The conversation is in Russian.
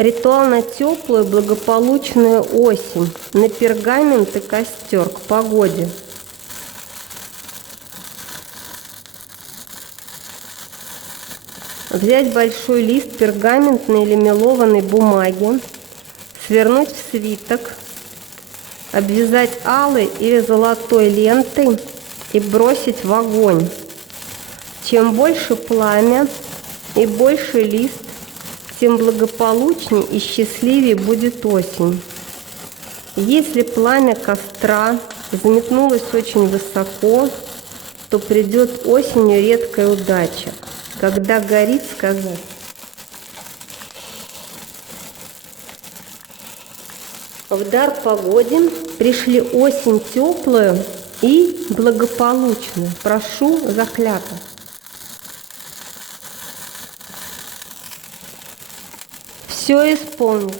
Ритуал на теплую, благополучную осень, на пергамент и костер, к погоде. Взять большой лист пергаментной или мелованной бумаги, свернуть в свиток, обвязать алой или золотой лентой и бросить в огонь. Чем больше пламя и больше лист, тем благополучнее и счастливее будет осень. Если пламя костра взметнулось очень высоко, то придет осенью редкая удача. Когда горит, сказать: в дар погоде пришли осень теплую и благополучную. Прошу заклято. Все исполнится.